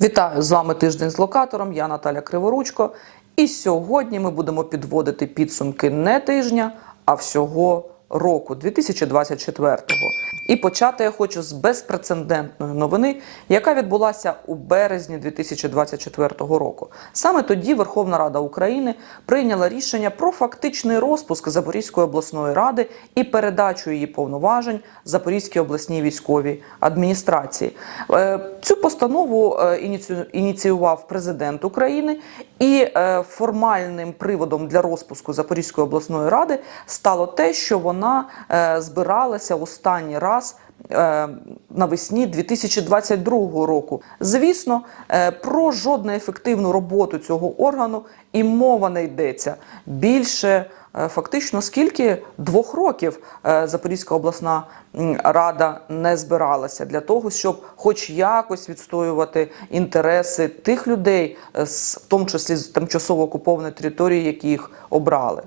Вітаю з вами тиждень з локатором. Я Наталя Криворучко. І сьогодні ми будемо підводити підсумки не тижня, а всього року 2024-го. І почати я хочу з безпрецедентної новини, яка відбулася у березні 2024 року. Саме тоді Верховна Рада України прийняла рішення про фактичний розпуск Запорізької обласної ради і передачу її повноважень Запорізькій обласній військовій адміністрації. Е, Цю постанову е, ініцію- ініціював президент України, і е, формальним приводом для розпуску Запорізької обласної ради стало те, що вона е, збиралася останній раз. е, Навесні 2022 року, звісно, е, про жодну ефективну роботу цього органу і мова не йдеться більше фактично скільки двох років Запорізька обласна рада не збиралася для того, щоб хоч якось відстоювати інтереси тих людей, в тому числі з тимчасово окупованої території, які їх обрали.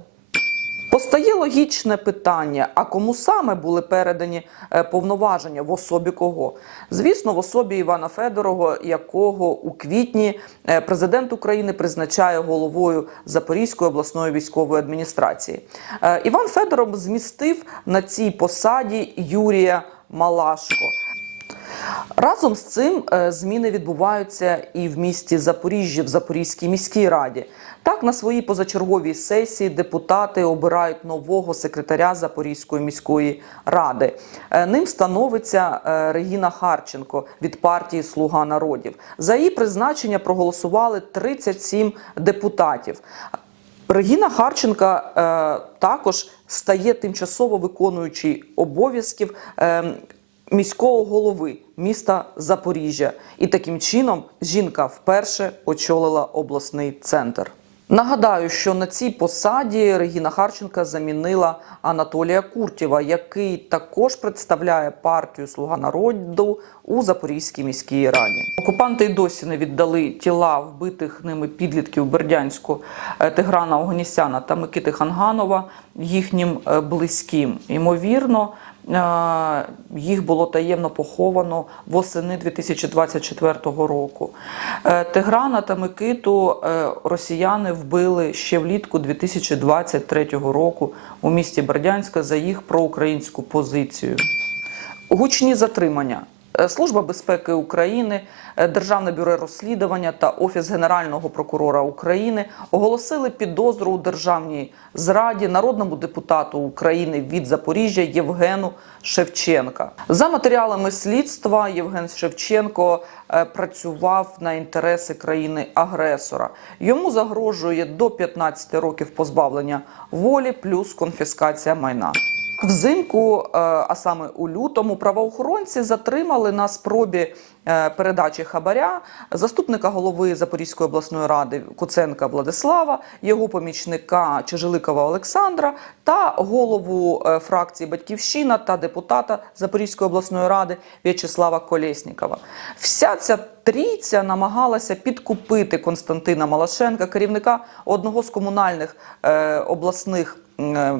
Постає логічне питання: а кому саме були передані е, повноваження в особі кого? Звісно, в особі Івана Федорова, якого у квітні е, президент України призначає головою Запорізької обласної військової адміністрації. Е, Іван Федоров змістив на цій посаді Юрія Малашко. Разом з цим е, зміни відбуваються і в місті Запоріжжя, в Запорізькій міській раді. Так, на своїй позачерговій сесії депутати обирають нового секретаря Запорізької міської ради. Е, Ним становиться е, Регіна Харченко від партії Слуга народів. За її призначення проголосували 37 депутатів. Регіна Харченка також стає тимчасово виконуючий обов'язків е, міського голови міста Запоріжжя. І таким чином жінка вперше очолила обласний центр. Нагадаю, що на цій посаді Регіна Харченка замінила Анатолія Куртєва, який також представляє партію Слуга народу у Запорізькій міській раді. Окупанти й досі не віддали тіла вбитих ними підлітків Бердянську е, Тиграна Огнісяна та Микити Ханганова їхнім е, близьким. Ймовірно, е, їх було таємно поховано восени 2024 року. Е, Тиграна та Микиту росіяни вбили ще влітку 2023 року у місті Бердянська за їх проукраїнську позицію. Гучні затримання. Е, Служба безпеки України, е, Державне бюро розслідування та Офіс Генерального прокурора України оголосили підозру у державній зраді народному депутату України від Запоріжжя Євгену Шевченка. За матеріалами слідства Євген Шевченко е, працював на інтереси країни-агресора. Йому загрожує до 15 років позбавлення волі плюс конфіскація майна. Взимку, е, а саме у лютому, правоохоронці затримали на спробі е, передачі хабаря заступника голови Запорізької обласної ради Куценка Владислава, його помічника Чежиликова Олександра та голову е, фракції Батьківщина та депутата Запорізької обласної ради В'ячеслава Колєснікова. Вся ця трійця намагалася підкупити Константина Малашенка, керівника одного з комунальних обласних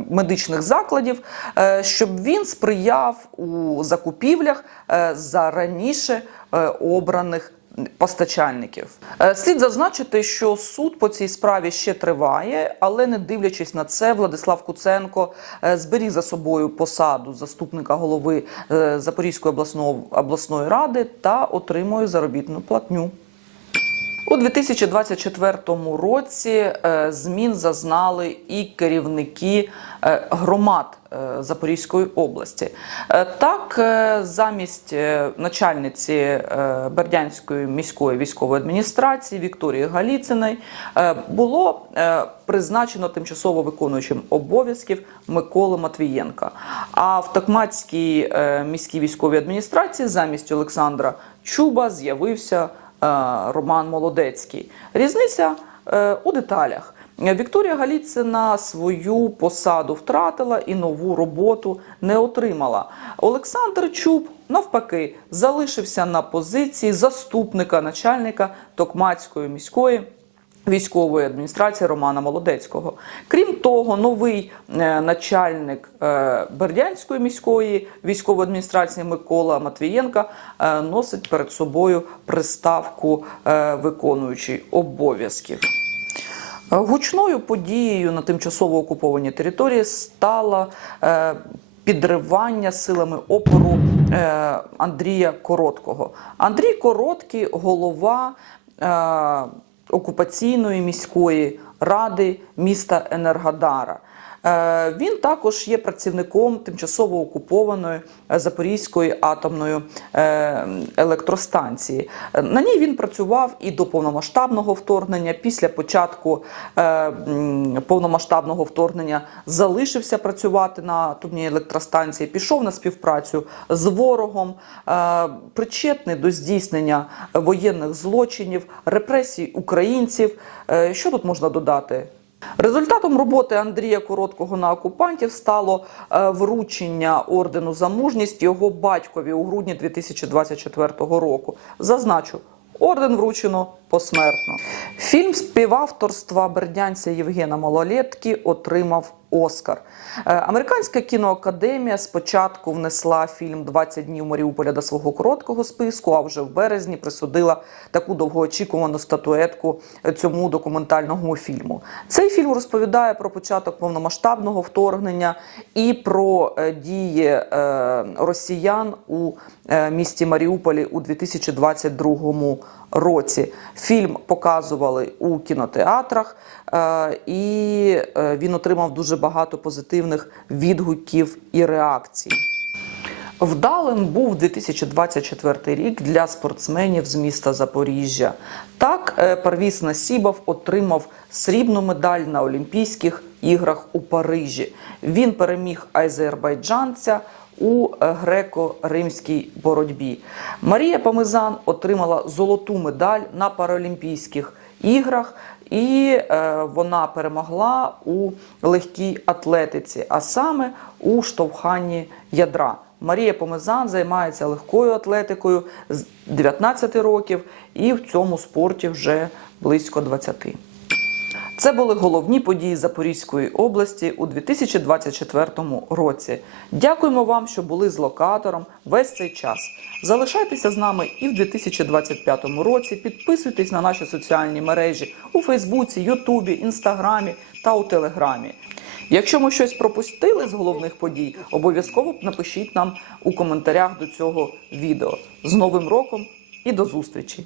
медичних закладів, е, щоб він сприяв у закупівлях е, за раніше е, обраних. Постачальників Е, слід зазначити, що суд по цій справі ще триває, але не дивлячись на це, Владислав Куценко е, зберіг за собою посаду заступника голови е, Запорізької обласної обласної ради та отримує заробітну платню. У 2024 році е, змін зазнали і керівники е, громад е, Запорізької області. Так, замість начальниці Бердянської міської військової адміністрації Вікторії Галіциної було призначено тимчасово виконуючим обов'язків Миколи Матвієнка. А в Токмацькій е, міській військовій адміністрації замість Олександра Чуба з'явився Роман Молодецький. Різниця е, у деталях. Вікторія Галіцина свою посаду втратила і нову роботу не отримала. Олександр Чуб, навпаки, залишився на позиції заступника начальника Токмацької міської Військової адміністрації Романа Молодецького. Крім того, новий е, начальник е, Бердянської міської військової адміністрації Микола Матвієнка е, носить перед собою приставку виконуючий обов'язків. Гучною подією на тимчасово окупованій території стало підривання силами опору Андрія Короткого. Андрій Короткий голова окупаційної міської ради міста Енергодара. Е, Він також є працівником тимчасово окупованої е, Запорізької атомної е, електростанції. На ній він працював і до повномасштабного вторгнення. Після початку повномасштабного вторгнення залишився працювати на атомній електростанції, пішов на співпрацю з ворогом, причетний до здійснення воєнних злочинів, репресій українців. Що тут можна додати? Результатом роботи Андрія Короткого на окупантів стало е, вручення ордену за мужність його батькові у грудні 2024 року. Зазначу, орден вручено посмертно. Фільм співавторства бердянця Євгена Малолетки отримав Оскар. Е, Американська кіноакадемія спочатку внесла фільм «20 днів Маріуполя до свого короткого списку, а вже в березні присудила таку довгоочікувану статуетку цьому документальному фільму. Цей фільм розповідає про початок повномасштабного вторгнення і про е, дії е, росіян у місті Маріуполі у 2022 році. Фільм показували у кінотеатрах, е, і е, він отримав дуже багато позитивних відгуків і реакцій. Вдалим був 2024 рік для спортсменів з міста Запоріжжя. Так, е, Парвіз Насібов отримав срібну медаль на Олімпійських іграх у Парижі. Він переміг азербайджанця у греко-римській боротьбі. Марія Памизан отримала золоту медаль на Паралімпійських іграх. І е, вона перемогла у легкій атлетиці, а саме у штовханні ядра. Марія Помезан займається легкою атлетикою з 19 років і в цьому спорті вже близько 20. Це були головні події Запорізької області у 2024 році. Дякуємо вам, що були з локатором весь цей час. Залишайтеся з нами і в 2025 році. Підписуйтесь на наші соціальні мережі у Фейсбуці, Ютубі, Інстаграмі та у Телеграмі. Якщо ми щось пропустили з головних подій, обов'язково напишіть нам у коментарях до цього відео. З Новим роком і до зустрічі!